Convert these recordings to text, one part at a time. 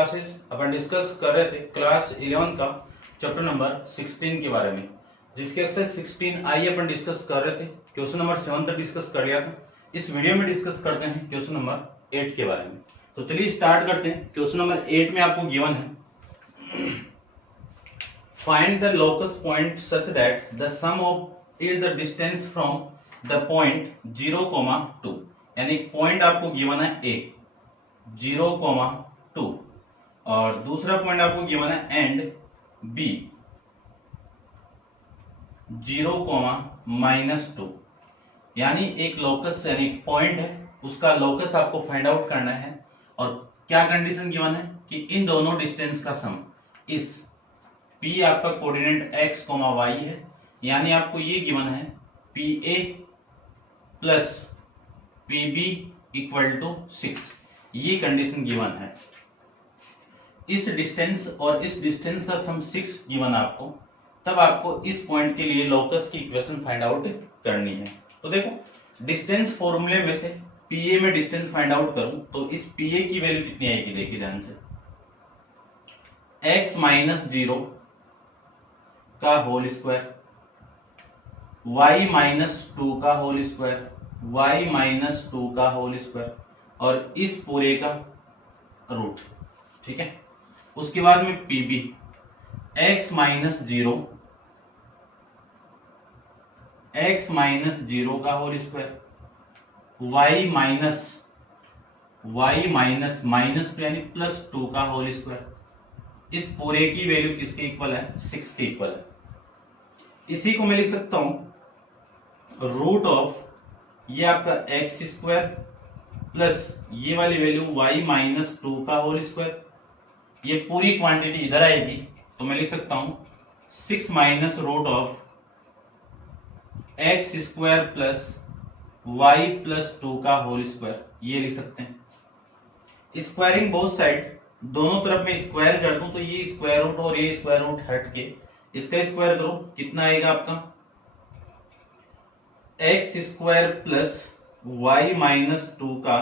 Classes अपन discuss कर रहे थे क्लास 11 का चैप्टर नंबर 16 के बारे में, जिसके एक्सरसाइज 16 आई अपन डिस्कस कर रहे थे। क्वेश्चन नंबर 7 तक डिस्कस कर लिया था। इस वीडियो में डिस्कस करते हैं क्वेश्चन नंबर 8 के बारे में। तो चलिए स्टार्ट करते हैं। क्वेश्चन नंबर 8 में आपको गिवन है find the locus point such that the sum of is the distance from the point 0,2, यानी पॉइंट आपको गिवन है ए 0,2 और दूसरा पॉइंट आपको गिवन है एंड बी 0,-2, यानी एक लोकस यानी पॉइंट है, उसका लोकस आपको फाइंड आउट करना है। और क्या कंडीशन गिवन है कि इन दोनों डिस्टेंस का सम, इस P आपका कोऑर्डिनेट x, y है, यानी आपको ये गिवन है PA plus PB equal to 6, ये कंडीशन गिवन है। इस डिस्टेंस और इस डिस्टेंस का सम 6 गिवन आपको, तब आपको इस पॉइंट के लिए लोकस की इक्वेशन फाइंड आउट करनी है। तो देखो डिस्टेंस फॉर्मूले में से PA में डिस्टेंस फाइंड आउट करूं तो इस PA की वैल्यू कितनी आएगी, देखिए ध्यान से, x माइनस 0 का होल स्क्वायर, y माइनस 2 का होल स्क्वायर, y माइनस 2 का होल स्क्वायर और इस पूरे का रूट। ठीक है, उसके बाद में PB x minus 0, x minus 0 का whole square, y minus minus 2 यानी प्लस 2 का होल स्क्वायर। इस पूरे की वैल्यू किसके इक्वल है, 6 के इक्वल है। इसी को मैं लिख सकता हूं रूट ऑफ ये आपका एक्स स्क्वायर प्लस ये वाली वैल्यू y माइनस 2 का होल स्क्वायर, ये पूरी क्वांटिटी इधर आएगी तो मैं लिख सकता हूं 6 minus root of x square plus y plus 2 का होल स्क्वायर, ये लिख सकते हैं। स्क्वायरिंग बोथ साइड, दोनों तरफ में स्क्वायर कर दूं तो ये स्क्वायर रूट और ये स्क्वायर रूट हट के इसका स्क्वायर करो, कितना आएगा आपका x square plus y minus 2 का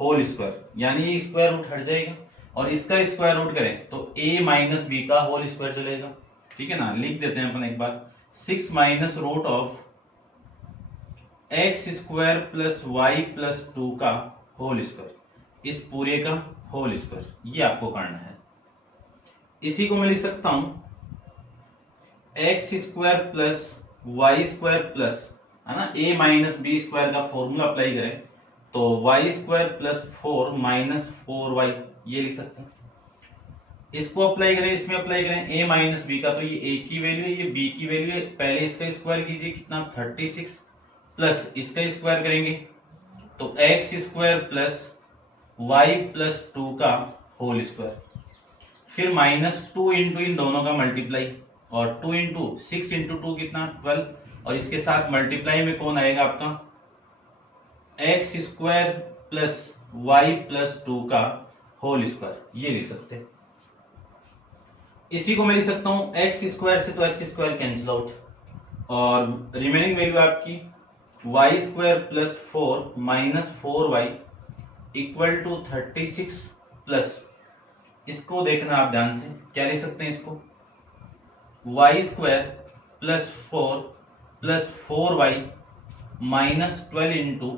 होल स्क्वायर, यानी ये स्क्वायर रूट हट जाएगा और इसका स्क्वायर रूट करें तो a माइनस बी का होल स्क्वायर चलेगा। ठीक है ना, लिख देते हैं अपन एक बार 6 minus root of x square plus y plus 2 का होल स्क्वायर, इस पूरे का होल स्क्वायर, ये आपको करना है। इसी को मैं लिख सकता हूं x square plus y square plus, है ना, a माइनस बी स्क्वायर का फॉर्मूला अप्लाई करें तो Y square plus 4 minus 4y, ये लिख सकते हैं। इसको अप्लाई करें, इसमें अप्लाई करें a माइनस बी का, तो ये a की वैल्यू है, ये b की वैल्यू है। पहले इसका स्क्वायर कीजिए, कितना 36 प्लस इसका स्क्वायर करेंगे तो x square plus y plus 2 का होल स्क्वायर, फिर माइनस 2 इंटू इन दोनों का मल्टीप्लाई और 2 इंटू 6 इंटू 2 कितना 12, और इसके साथ मल्टीप्लाई में कौन आएगा आपका x square plus y plus 2 का होल स्क्वायर, ये लिख सकते हैं। इसी को मैं लिख सकता हूं एक्स स्क्वायर से तो एक्स स्क्वायर कैंसिल आउट और रिमेनिंग वैल्यू आपकी y square plus 4 minus 4y equal to 36 plus, इसको देखना आप ध्यान से, क्या लिख सकते हैं इसको y square plus 4 plus 4y minus 12 into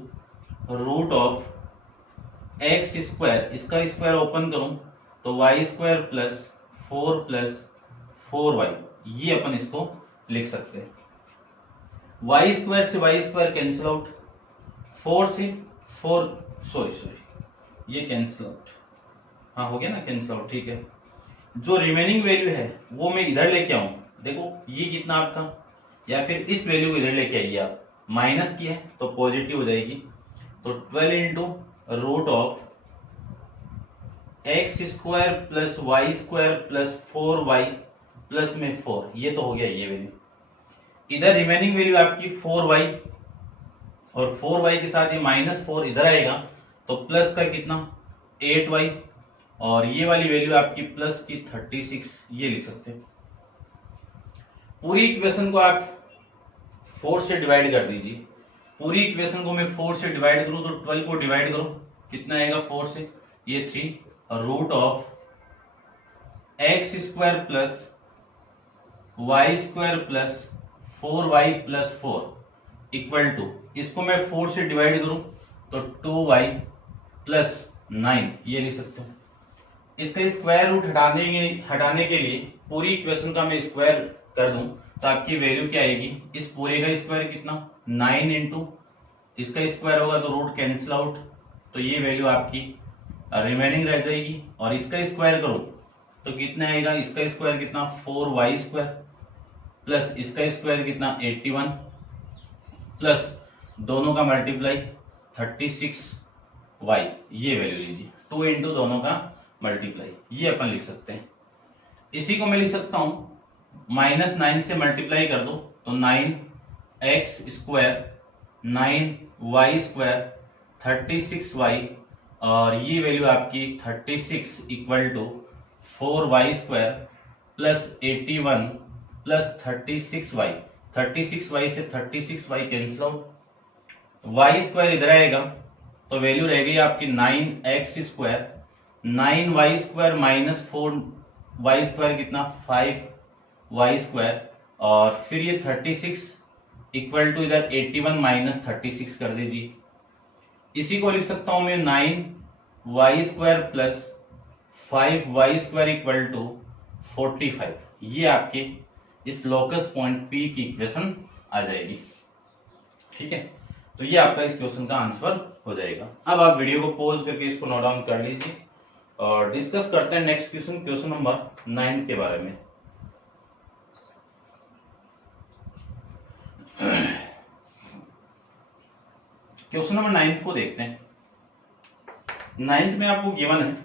root of x square, इसका स्क्वायर ओपन करूं तो Y square plus 4 plus 4y, ये अपन इसको लिख सकते हैं। वाई स्क्वायर से वाई स्क्वायर कैंसिल आउट, 4 से 4 सॉरी ये कैंसिल आउट, हाँ हो गया ना कैंसिल आउट। ठीक है, जो रिमेनिंग वैल्यू है वो मैं इधर लेके आऊं, देखो ये कितना आपका, या फिर इस वैल्यू को इधर लेके आइए आप, माइनस की है तो पॉजिटिव हो जाएगी, तो 12 into root of x square plus y square plus 4y plus में 4, ये तो हो गया ये वैल्यू। इधर रिमेनिंग वैल्यू आपकी 4y और 4y के साथ ये माइनस 4 इधर आएगा तो प्लस का कितना 8y और ये वाली वैल्यू आपकी प्लस की 36, ये लिख सकते हैं। पूरी इक्वेशन को आप 4 से डिवाइड कर दीजिए, पूरी इक्वेशन को मैं 4 से डिवाइड करूं तो 12 को डिवाइड करो, कितना आएगा 4 से, ये 3 root of x square plus y square plus 4y+4 equal to, इसको मैं 4 से डिवाइड करूं तो 2y+9 ये लिख सकते हैं। इसका स्क्वायर रूट हटाने के लिए पूरी इक्वेशन का मैं स्क्वायर कर दूं तो आपकी वैल्यू क्या आएगी, इस पूरे का स्क्वायर कितना 9 इंटू इसका स्क्वायर होगा तो रूट कैंसिल आउट, तो ये वैल्यू आपकी रिमेनिंग रह जाएगी। और इसका स्क्वायर करो तो कितना आएगा, इसका स्क्वायर कितना 4y² प्लस इसका स्क्वायर कितना 81 प्लस दोनों का मल्टीप्लाई 36y, ये वैल्यू लीजिए 2 इंटू दोनों का मल्टीप्लाई, ये अपन लिख सकते हैं। इसी को मैं लिख सकता हूं -9 से मल्टीप्लाई कर दो तो 9x² 9y² 36y, और ये वैल्यू आपकी 36 equal to 4y² plus 81 plus 36y, 36y से 36y कैंसिल आउट, y² इधर आएगा तो वैल्यू रह गई आपकी 9x² 9y² माइनस 4y² कितना 5y², और फिर ये 36 इक्वल टू इधर 81 माइनस 36 कर दीजिए। इसी को लिख सकता हूं मैं 9y² plus 5y² equal to 45, ये आपके इस लोकस पॉइंट P की इक्वेशन आ जाएगी। ठीक है, तो ये आपका इस क्वेश्चन का आंसर हो जाएगा। अब आप वीडियो को पॉज करके इसको नोट डाउन कर लीजिए और डिस्कस करते हैं नेक्स्ट क्वेश्चन, क्वेश्चन नंबर 9 के बारे में। क्वेश्चन नंबर 9 को देखते हैं। 9 में आपको गिवन है,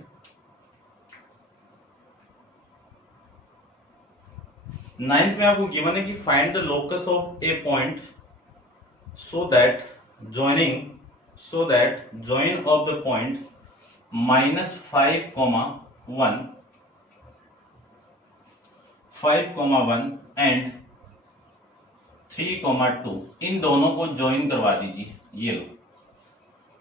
9 में आपको गिवन है कि find the locus of a point so that join of the point -5,1 and 3,2 इन दोनों को ज्वाइन करवा दीजिए, ये लो,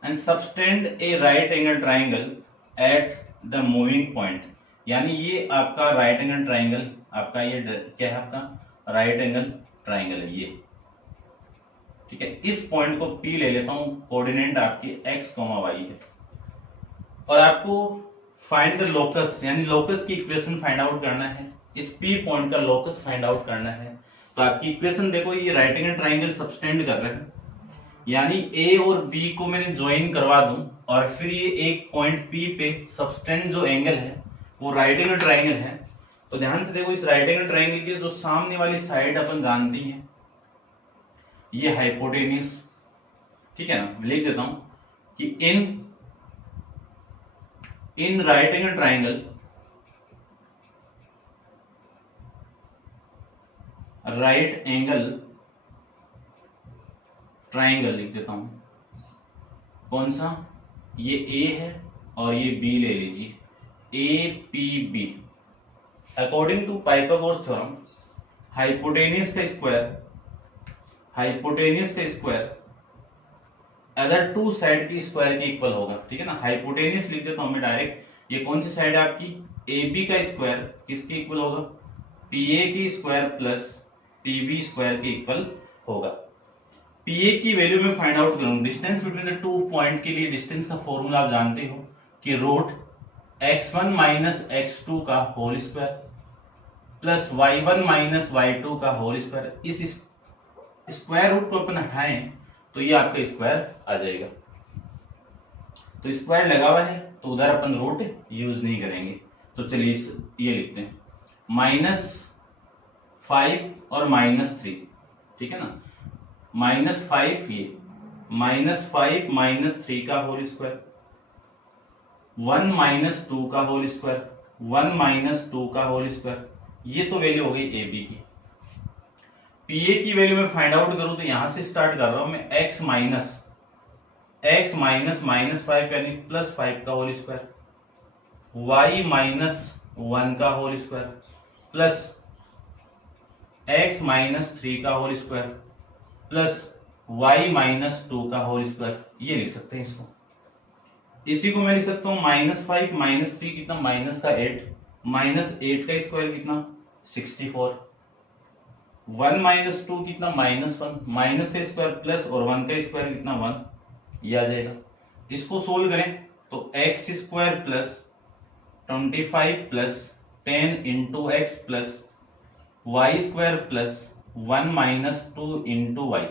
and subtend a right angle triangle at the moving point, यानी ये आपका राइट एंगल ट्राइंगल, आपका ये क्या है, आपका राइट एंगल ट्राइंगल है ये। ठीक है, इस पॉइंट को P ले लेता हूं, कोऑर्डिनेट आपकी x, y है, और आपको फाइंड द लोकस, यानी लोकस की इक्वेशन फाइंड आउट करना है, इस P पॉइंट का लोकस फाइंड आउट करना है। तो आपकी इक्वेशन देखो, ये राइट एंगल ट्राइंगल सबटेंड कर रहे हैं, यानी A और B को मैंने ज्वाइन करवा दूं और फिर ये एक पॉइंट P पे सबटेंड जो एंगल है वो राइट एंगल ट्राइंगल है। तो ध्यान से देखो, इस राइट एंगल ट्राइंगल की जो सामने वाली साइड अपन जानती हैं, ये हाइपोटेन्यूस, ठीक है ना, लिख देता हूं कि इन राइट एंगल ट्राइंगल लिख देता हूं, कौन सा, ये A है और ये B ले लीजिए, APB। According to Pythagoras theorem hypotenuse का स्क्वायर अदर टू साइड की स्क्वायर के इक्वल होगा। ठीक है ना, हाइपोटेन्यूस लिख देता हूं मैं डायरेक्ट, ये कौन सी साइड है आपकी, AB का स्क्वायर किसके इक्वल होगा, PA की स्क्वायर प्लस PB स्क्वायर के इक्वल होगा। PA की वैल्यू में फाइंड आउट करूंगा, distance between the two point के लिए डिस्टेंस का फॉर्मूला आप जानते हो कि रूट x1 माइनस x2 का whole square plus y1 minus y2 का होल स्क्वायर। इस स्क्वायर रूट को अपन हटाएं तो ये आपका स्क्वायर आ जाएगा। तो स्क्वायर लगा हुआ है तो उधर अपन रूट यूज नहीं करेंगे। तो चलिए ये लिखते हैं -5 और -3, ठीक है ना, -5 ये -5 -3 का होल स्क्वायर, 1 - 2 का होल स्क्वायर, 1 - 2 का होल स्क्वायर, ये तो वैल्यू हो गई AB की। PA की वैल्यू में फाइंड आउट करूं तो यहां से स्टार्ट कर रहा हूं मैं, x माइनस -5 यानी +5 का होल स्क्वायर, y -1 का होल स्क्वायर प्लस x -3 का होल स्क्वायर प्लस y -2 का होल स्क्वायर, ये लिख सकते हैं इसको। इसी को मैं लिख सकता हूं -5 -3 कितना, -8 -8 का स्क्वायर कितना 64, 1 - 2 कितना -1, माइनस का स्क्वायर प्लस और 1 का स्क्वायर कितना 1, ये आ जाएगा। इसको सोल्व करें तो x square plus 25 plus 10 into x plus y square plus 1 - 2 into y,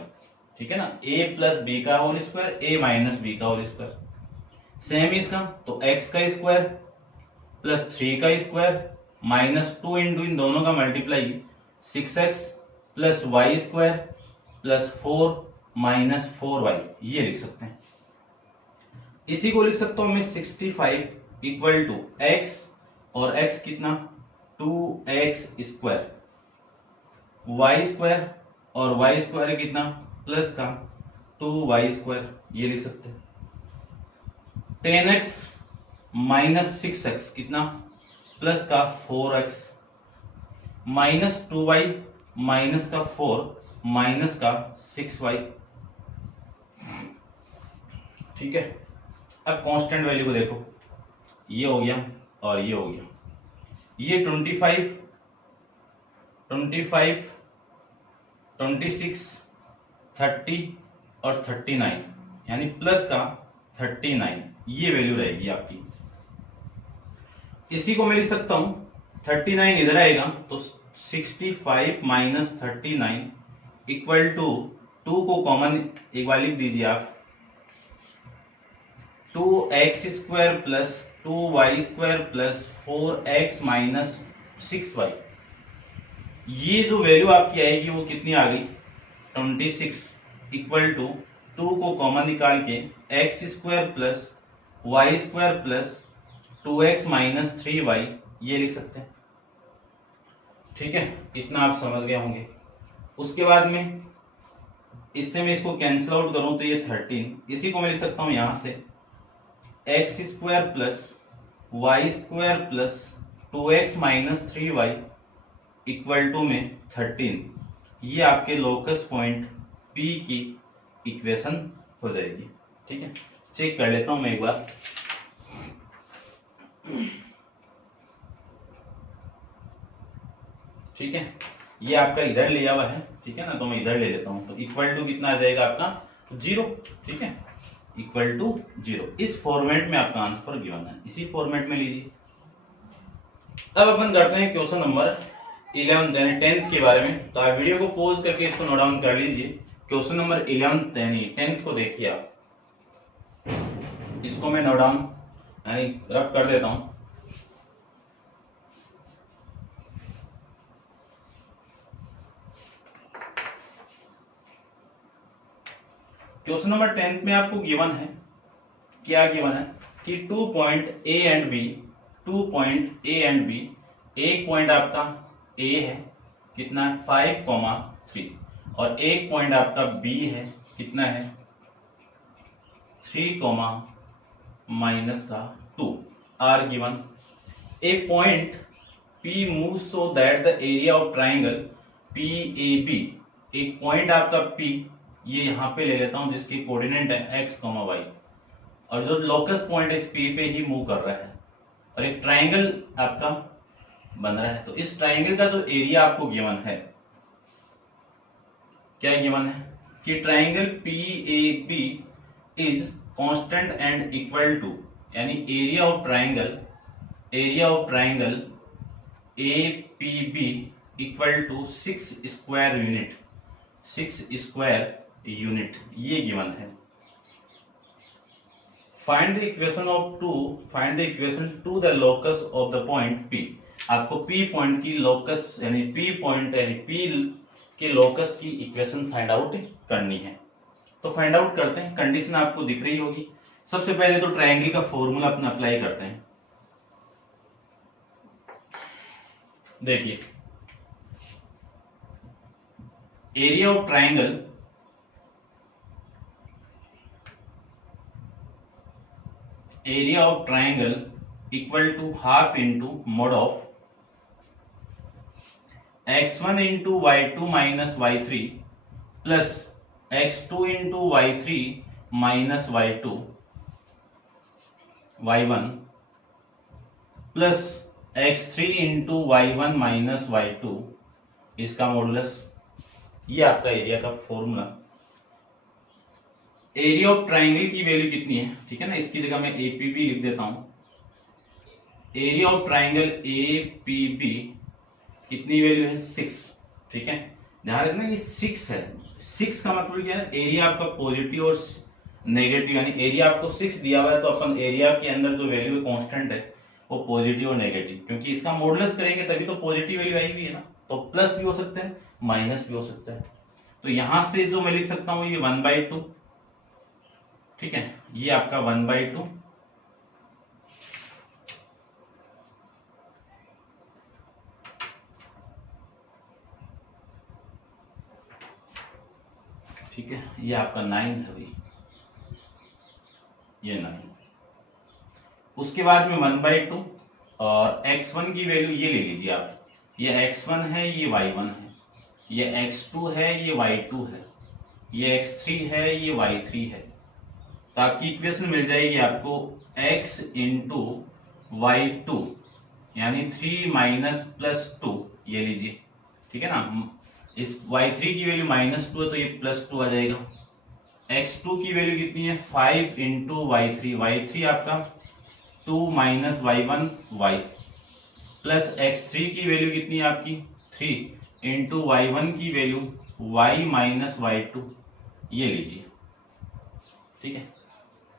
ठीक है ना, a प्लस बी का whole square a minus b का होल स्क्वायर। सेम इसका तो x का स्क्वायर प्लस 3 का स्क्वायर -2 इंटू इन दोनों का multiply 6x plus y square plus 4 minus 4y, ये लिख सकते हैं। इसी को लिख सकता हूं मैं 65 इक्वल टू x और x कितना 2x स्क्वायर, वाई स्क्वायर और वाई स्क्वायर कितना प्लस का 2y स्क्वायर, ये लिख सकते हैं। 10x माइनस 6x कितना प्लस का 4x माइनस 2y माइनस का 4 माइनस का 6y, ठीक है। अब कांस्टेंट वैल्यू को देखो, ये हो गया और ये हो गया, ये 25 25 26 30 और 39 यानी प्लस का 39, ये वैल्यू रहेगी आपकी। इसी को मैं लिख सकता हूं 39 इधर आएगा तो 65 माइनस 39 इक्वल टू 2 को कॉमन एक बार लिख दीजिए आप, 2x square plus 2y square plus 4x minus 6y, ये जो वैल्यू आपकी आएगी वो कितनी आ गई 26 इक्वल टू 2 को कॉमन निकाल के x square plus y square plus 2x minus 3y, ये लिख सकते हैं, ठीक है। इतना आप समझ गए होंगे। उसके बाद में इससे मैं इसको कैंसिल आउट करूं तो ये 13, इसी को मैं लिख सकता हूं यहां से x square plus y square plus 2x minus 3y equal to में 13, ये आपके लोकस पॉइंट P की इक्वेशन हो जाएगी, ठीक है। चेक कर लेता हूं मैं एक बार, ठीक है। ये आपका इधर लिया हुआ है, ठीक है ना, तो मैं इधर ले लेता हूं तो इक्वल टू कितना आ जाएगा आपका 0, ठीक है, इक्वल टू 0। इस फॉर्मेट में आपका आंसर गिवन है, इसी फॉर्मेट में लीजिए। अब अपन करते हैं क्वेश्चन नंबर 11 यानी 10th के बारे में। तो आप वीडियो को पॉज करके इसको नोट डाउन कर लीजिए। क्वेश्चन नंबर 11 यानी 10th को देखिए आप, इसको मैं नोट डाउन यानी रब कर देता हूं। क्वेश्चन नंबर 10th में आपको गिवन है, क्या गिवन है कि 2 point A and B, 2 point A and B, एक पॉइंट आपका A है कितना है 5,3 और एक पॉइंट आपका B है कितना है 3, माइनस का 2 are given. A point P move so that the area of triangle PAB, एक पॉइंट आपका P, ये यहां पे ले लेता हूं जिसकी कोऑर्डिनेट है x, y, और जो लोकस पॉइंट इस P पे ही मूव कर रहा है और एक ट्राइंगल आपका बन रहा है। तो इस ट्राइंगल का जो एरिया आपको गिवन है, क्या गिवन है कि triangle PAB is constant and equal to, यानी area of triangle APB equal to 6 square unit, 6 square unit, ये गिवन है। Find the equation to the locus of the point P, आपको P point की locus यानी P point यानी P के locus की equation find out करनी है। तो फाइंड आउट करते हैं, कंडीशन आपको दिख रही होगी। सबसे पहले तो ट्राइंगल का फॉर्मूला अपना अप्लाई करते हैं। देखिए area of triangle equal to half into mod of x1 into y2 minus y3 plus x2 into y3 minus y1 plus x3 into y1 minus y2 इसका मॉडुलस। ये आपका एरिया का formula. Area of triangle की value कितनी है, ठीक है ना, इसकी जगह मैं एपीबी लिख देता हूं। एरिया ऑफ ट्राइंगल एपीबी कितनी वैल्यू है 6, ठीक है। ध्यान रखना ये 6 है। 6 का मतलब क्या है, एरिया आपका पॉजिटिव और नेगेटिव, यानी एरिया आपको 6 दिया हुआ है तो अपन एरिया के अंदर जो वैल्यू कांस्टेंट है वो पॉजिटिव और नेगेटिव, क्योंकि इसका मॉडुलस करेंगे तभी तो पॉजिटिव वैल्यू आई हुई है ना, तो प्लस भी हो सकता है माइनस भी हो सकता है। तो यहां से जो मैं लिख सकता हूं ये 1/2, ठीक है, ये आपका 1/2 ठीक है, ये आपका 9 है भाई, ये 9। उसके बाद में 1/2 और x1 की वैल्यू ये ले लीजिए आप, ये x1 है, ये y1 है, ये x2 है, ये y2 है, ये x3 है, ये y3 है। तो आपकी इक्वेशन मिल जाएगी आपको x इंटू y2 यानी 3 माइनस प्लस 2, ये लीजिए, ठीक है ना। इस y3 की वैल्यू -2 है तो ये +2 आ जाएगा। x2 की वैल्यू कितनी है 5 इंटू y3 आपका 2 minus y1 y, plus x3 की वैल्यू कितनी है आपकी 3 इंटू y1 की वैल्यू y माइनस y2, ये लीजिए, ठीक है।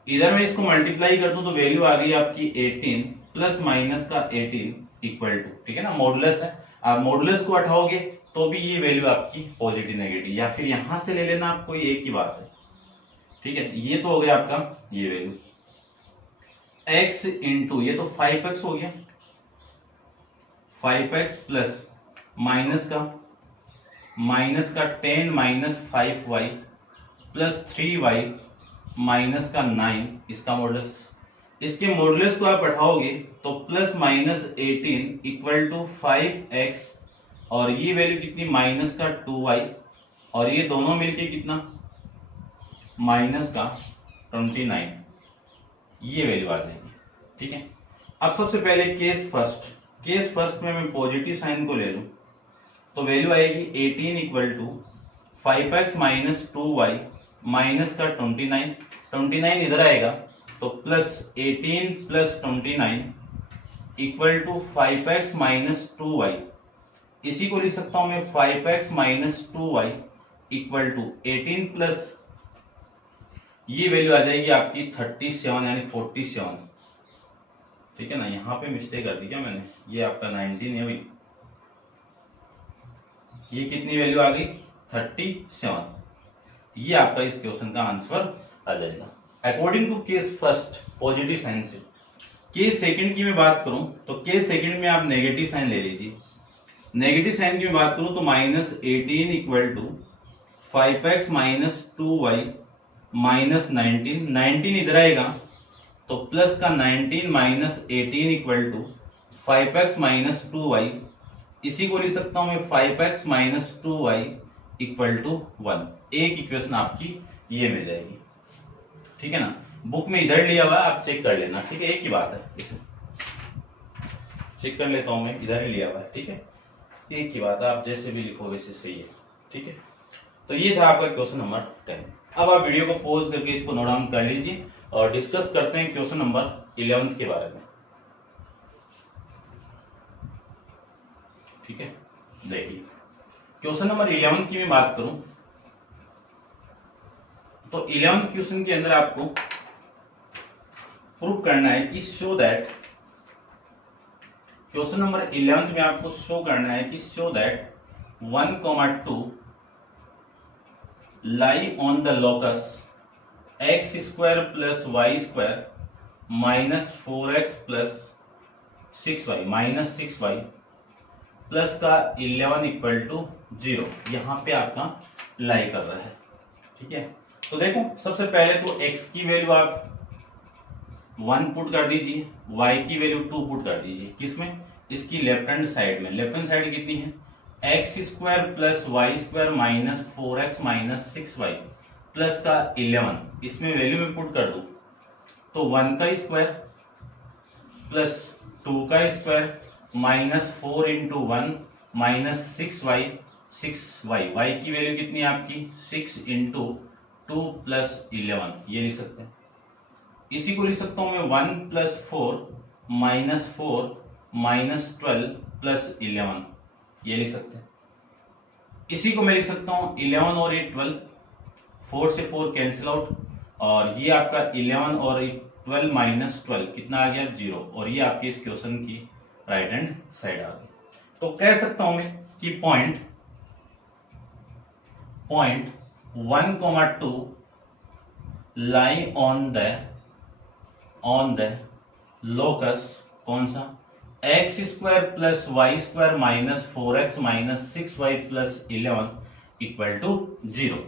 इधर मैं इसको मल्टीप्लाई कर दूं तो वैल्यू आ गई आपकी 18 प्लस माइनस का 18 इक्वल टू, ठीक है ना, मॉडुलस है। आप मॉडुलस को हटाओगे तो भी ये वैल्यू आपकी पॉजिटिव नेगेटिव, या फिर यहां से ले लेना, आपको एक ही बात है, ठीक है। ये तो हो गया आपका ये वैल्यू x इंटू ये तो 5x हो गया, 5x प्लस माइनस का 10 minus 5y plus 3y minus का 9, इसका मॉडुलस। इसके मॉडुलस को आप बढ़ाओगे तो plus minus 18 equal to 5x, और ये वैल्यू कितनी माइनस का 2y, और ये दोनों मिलके कितना माइनस का 29, ये वैल्यू आ जाएगी, ठीक है। अब सबसे पहले केस फर्स्ट में मैं पॉजिटिव साइन को ले लूं तो वैल्यू आएगी 18 equal to 5x minus 2y minus का 29 इधर आएगा तो plus 18 plus 29 equal to 5x minus 2y। इसी को लिख सकता हूं मैं 5x minus 2y equal to 18 plus, ये वैल्यू आ जाएगी आपकी 37 यानी 47, ठीक है ना। यहां पे मिस्टेक कर दी क्या मैंने, ये आपका 19 है भाई, ये कितनी वैल्यू आ गई 37, ये आपका इस क्वेश्चन का आंसर आ जाएगा according to case first positive sign से। केस सेकंड की मैं बात करूं तो केस सेकंड में आप नेगेटिव साइन ले लीजिए। नेगेटिव साइन की मैं बात करूं तो -18 equal to 5x minus 2y minus 19 इधर आएगा तो प्लस का 19 minus 18 equal to 5x minus 2y, इसी को लिख सकता हूं मैं 5x minus 2y equal to 1। एक इक्वेशन आपकी ये मिल जाएगी, ठीक है ना। बुक में इधर लिया हुआ है, आप चेक कर लेना, ठीक है, एक ही बात है, चेक कर लेता हूं मैं, इधर ही लिया हुआ है, ठीक है, एक ही बात है, आप जैसे भी लिखो वैसे सही है, ठीक है। तो ये था आपका क्वेश्चन नंबर 10। अब आप वीडियो को पॉज करके इसको नोट डाउन कर लीजिए और डिस्कस करते हैं क्वेश्चन नंबर 11 के बारे में, ठीक है। देखिए क्वेश्चन नंबर 11 की मैं बात करूं तो 11 क्वेश्चन के अंदर आपको प्रूव करना है कि शो दैट, क्वेश्चन नंबर 11 में आपको शो करना है कि show that 1,2 lie on the locus x square plus y square minus 4x plus 6y minus 6y plus का 11 इक्वल टू 0 यहां पे आपका लाई कर रहा है, ठीक है। तो देखो सबसे पहले तो x की वैल्यू आप 1 पुट कर दीजिए, y की वैल्यू 2 पुट कर दीजिए, किसमें, इसकी लेफ्ट हैंड साइड में। लेफ्ट हैंड साइड कितनी है x square plus y square minus 4x minus 6y plus का 11, इसमें वैल्यू में पुट कर दो तो 1 का स्क्वायर प्लस 2 का square -4 into 1 -6y, 6y, y की वैल्यू कितनी है आपकी 6 इंटू 2 प्लस 11, ये लिख सकते हैं। इसी को लिख सकता हूं मैं 1 प्लस 4 -12 प्लस 11, ये लिख सकते हैं। इसी को मैं लिख सकता हूं 11 और 8 12, 4 से 4 कैंसिल आउट, और ये आपका 11 और 12 -12 कितना आ गया 0, और ये आपके इस क्वेश्चन की राइट हैंड साइड आ गई। तो कह सकता हूं मैं कि point 1,2 lie on the locus कौन सा x² plus y² minus 4x minus 6y plus 11 equal to 0।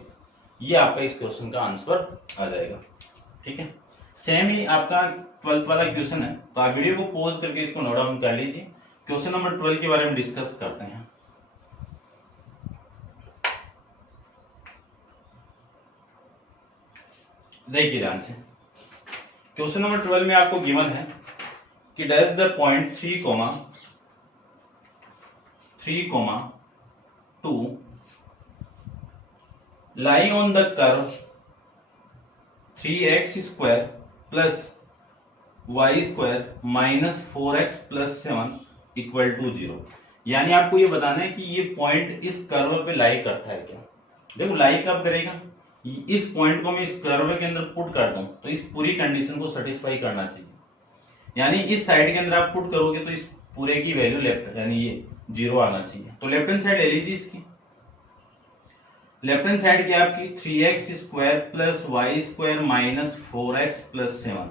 ये आपका इस क्वेश्चन का आंसर आ जाएगा। ठीक है, सेम ही आपका 12th वाला क्वेश्चन है, तो आप वीडियो को पॉज करके इसको नोट डाउन कर लीजिए। क्वेश्चन नंबर 12 के बारे में डिस्कस करते हैं। देखिए ध्यान से, क्वेश्चन नंबर 12 में आपको गिवन है कि dash the point 3,2 lie on the curve 3x² plus y² minus 4x plus 7 equal to 0। यानी आपको ये बताना है कि ये पॉइंट इस कर्व पे लाई करता है क्या। देखो लाई कब करेगा, इस पॉइंट को मैं इस कर्व के अंदर पुट कर दूं तो इस पूरी कंडीशन को सेटिस्फाई करना चाहिए। यानी इस साइड के अंदर आप पुट करोगे तो इस पूरे की वैल्यू लेफ्ट यानी ये 0 आना चाहिए। तो लेफ्ट हैंड साइड ले लीजिए, इसकी लेफ्ट हैंड साइड की आपकी 3x² plus y² minus 4x plus 7,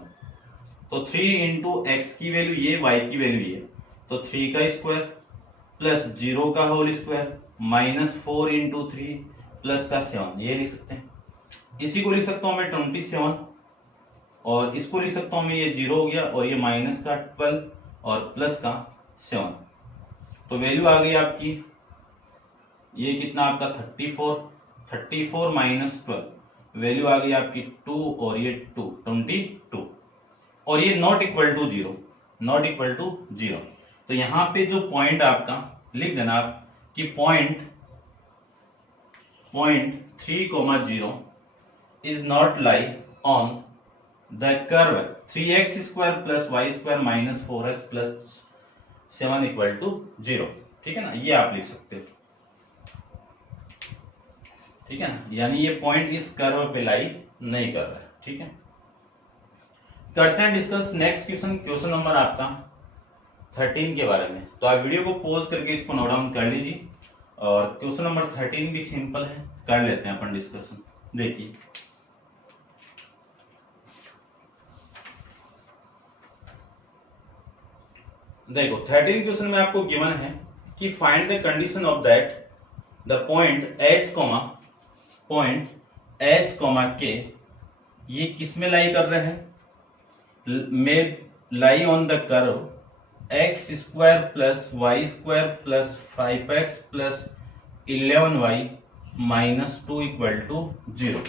तो 3 इंटू एक्स की वैल्यू ये, y की वैल्यू ये, तो 3 का स्क्वायर प्लस 0 का whole square minus 4 into 3 plus का 7, ये लिख सकते हैं। इसी को लिख सकता हूं मैं 27, और इसको लिख सकता हूं मैं ये 0 हो गया, और ये माइनस का 12 और प्लस का 7, तो वैल्यू आ गई आपकी ये कितना आपका 34 माइनस 12 वैल्यू आ गई आपकी 2, और ये 22, और ये नॉट इक्वल टू 0। तो यहां पे जो पॉइंट आपका लिख देना आप कि point 3,0 is not lie on the curve 3x² plus y² minus 4x plus 7 equal to 0। ठीक है ना, ये आप लिख सकते हो। ठीक है ना, यानी ये पॉइंट इस कर्व पे लाई नहीं कर रहा है। ठीक है, करते हैं डिस्कस नेक्स्ट क्वेश्चन नंबर आपका 13 के बारे में। तो आप वीडियो को पॉज करके इसको नोट डाउन कर लीजिए, और क्वेश्चन नंबर 13 भी सिंपल है, कर लेते हैं अपन डिस्कशन। देखिए देखो 13 क्वेश्चन में आपको गिवन है कि find the condition of that the point h, k ये किस में लाई कर रहे हैं, में lie on the curve x² plus y² plus 5x plus 11y minus 2 equal to 0।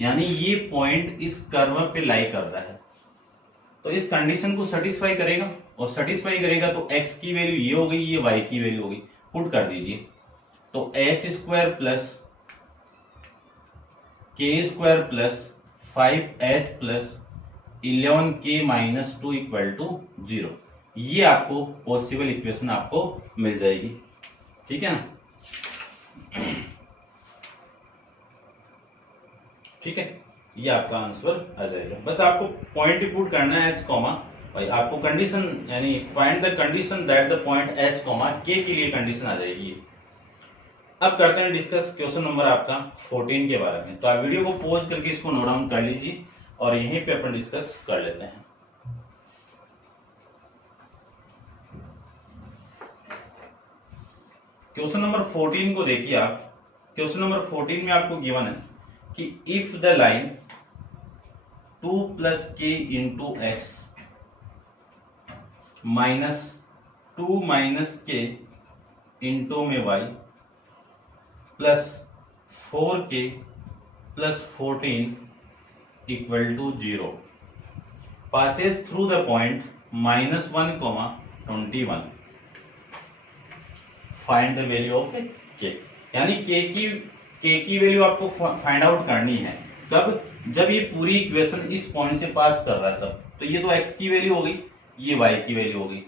यानी ये पॉइंट इस कर्व पे लाई कर रहा है, तो इस कंडीशन को सेटिस्फाई करेगा, और सेटिस्फाई करेगा तो x की वैल्यू ये हो गई, ये y की वैल्यू हो गई, पुट कर दीजिए। तो h² plus k² plus 5h plus 11k minus 2 equal to 0, ये आपको पॉसिबल इक्वेशन आपको मिल जाएगी। ठीक है ना, ठीक है, ये आपका आंसर आ जाएगा। बस आपको पॉइंट ही पुट करना है h, भाई आपको कंडीशन यानी find the condition that the point h, k के लिए कंडीशन आ जाएगी। अब करते हैं डिस्कस क्वेश्चन नंबर आपका 14 के बारे में। तो आप वीडियो को पॉज करके इसको नोट डाउन कर लीजिए, और यहीं पे अपन डिस्कस कर लेते हैं। क्वेश्चन नंबर 14 को देखिए आप। क्वेश्चन नंबर 14 में आपको गिवन है कि if the line 2 plus k into x minus 2 minus k into में y plus 4k plus 14 equal to 0 passes through the point -1, 21, find the value of k, यानी के की वैल्यू आपको फाइंड आउट करनी है। कब? जब ये पूरी इक्वेशन इस पॉइंट से पास कर रहा है तब। तो ये तो x की वैल्यू हो गई, ये y की वैल्यू हो गई।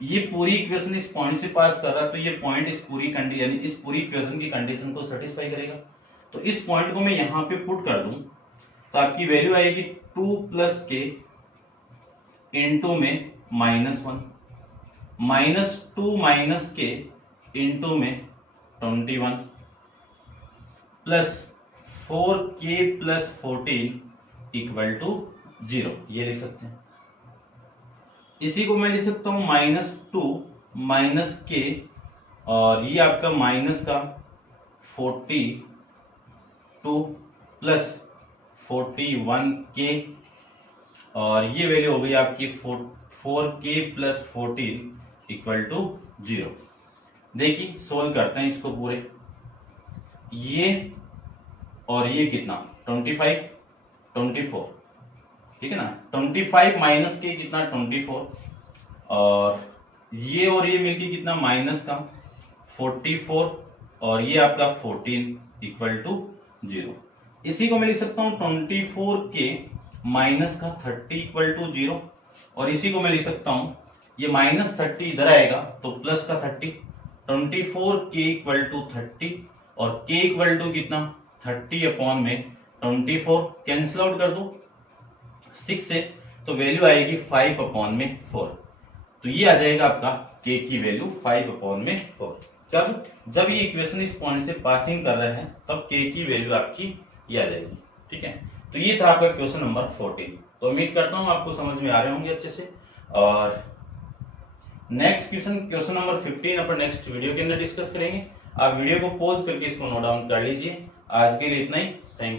ये पूरी इक्वेशन इस पॉइंट से पास कर रहा है तो ये पॉइंट इस पूरी कंडीशन यानी इस पूरी इक्वेशन की कंडीशन को सेटिस्फाई करेगा। तो इस पॉइंट को मैं यहां पे पुट कर दूं तो आपकी वैल्यू आएगी 2 प्लस के इंटू में -1 -2 माइनस के इंटू में 21 plus 4k plus 14 equal to 0, ये लिख सकते हैं। इसी को मैं लिख सकता हूं -2 माइनस के और ये आपका माइनस का 42 प्लस 41k और ये वैल्यू हो गई आपकी 4k प्लस 14 इक्वल टू 0। देखिए सोल्व करते हैं इसको पूरे। ये और ये कितना 24, ठीक है ना। 25 माइनस के कितना 24 और ये मिलके कितना माइनस का 44 और ये आपका 14 इक्वल टू 0। इसी को मैं लिख सकता हूं 24 के माइनस का 30 इक्वल टू 0 और इसी को मैं लिख सकता हूं ये -30 इधर आएगा तो प्लस का 30, 24 के इक्वल टू 30 और के इक्वल टू कितना 30 अपॉन में 24 कैंसिल आउट कर दो 6 से तो वैल्यू आएगी 5 अपॉन में 4। तो ये आ जाएगा आपका के की वैल्यू 5 अपॉन में 4। जब ये इक्वेशन इस पॉइंट से पासिंग कर रहे हैं तब के की वैल्यू आपकी ये आ जाएगी, ठीक है। तो ये था आपका क्वेश्चन नंबर 14। तो उम्मीद करता हूं आपको समझ में आ रहे होंगे अच्छे से। और नेक्स्ट क्वेश्चन नंबर 15 अपन नेक्स्ट वीडियो के अंदर डिस्कस करेंगे। आप वीडियो को पॉज करके इसको नोट डाउन कर लीजिए। आज के लिए इतना ही। Thank you.